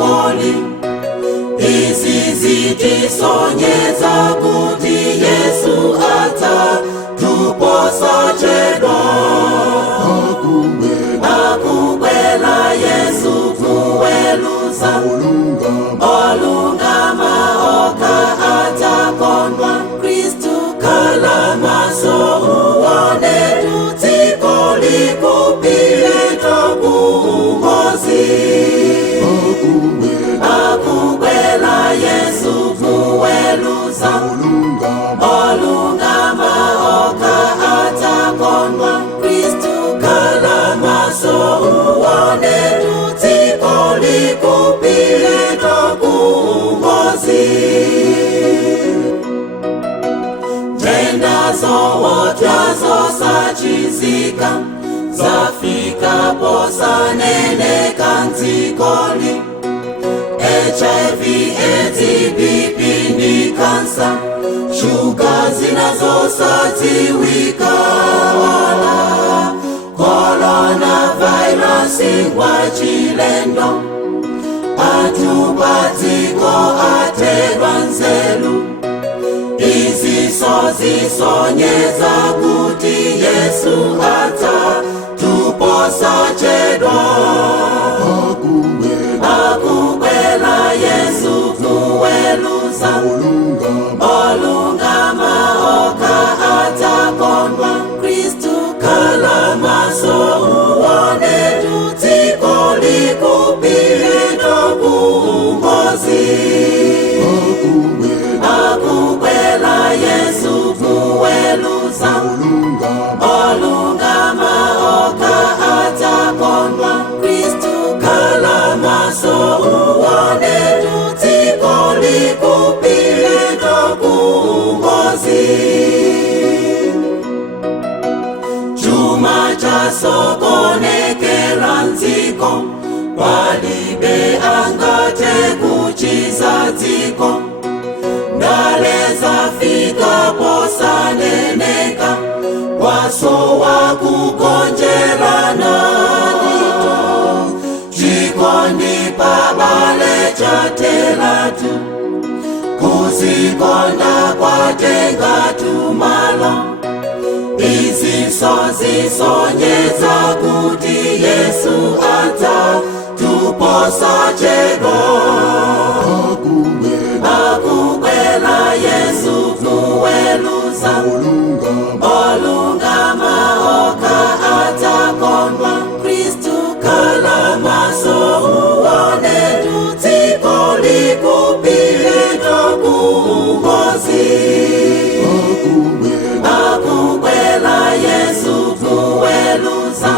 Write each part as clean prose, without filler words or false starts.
dzikoli. Izi zitisonyeza kuti Yesu adzatuposa chedwa. Akubwela Yesu kuweluza olungama oka atakondwa. Kristu kala maso uone dzikoli kupile tokungozi. Akubwela Yesu kuweluza olungama oka atakondwa. Kristu kala maso uone dzikoli kupile tokungozi. Tenda zowotyazo sachizika zafika posaneneka dzikoli. HIV, AIDS, BP ni kansa, shuga zinazosadziwika wala coronavirus wachilendo. Atupatiko aterwa nzelu. Izi zisonyeza kuti Yesu adzatuposa chedwa. Akubwela Yesu kuweluza olungama oka atakondwa. Kristu kala maso uone dzikoli kupile tokungozi. Akubwela Yesu kuweluza olungama oka atakondwa. Kristu kala maso uone dzikoli kupile tokungozi. Chuma chasokonekera nziko, palibe angate kuchiza dziko. Ndale zafika posaneneka, wasowa kugonjerana nito. Chikondi pabale chateratu, kuzikonda kwatenga tumalo. Izi zisonyeza kuti Yesu adzatuposa chedwa. Akubwela Yesu kuweluza olungama oka atakondwa. Kristu kala maso uone dzikoli kupile tokungozi. Akubwela Yesu kuweluza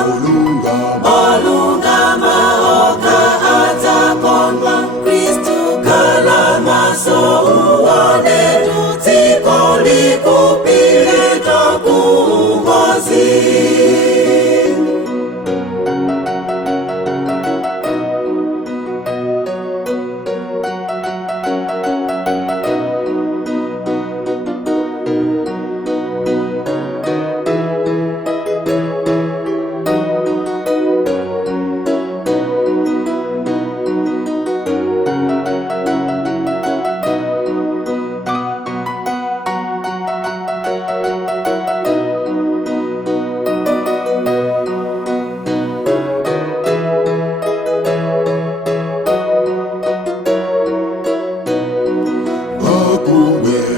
olungama oka atakondwa. Kristu kala maso uone dzikoli kupile tokungozi.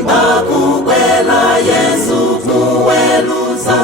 Akubwela Yesu kuweluza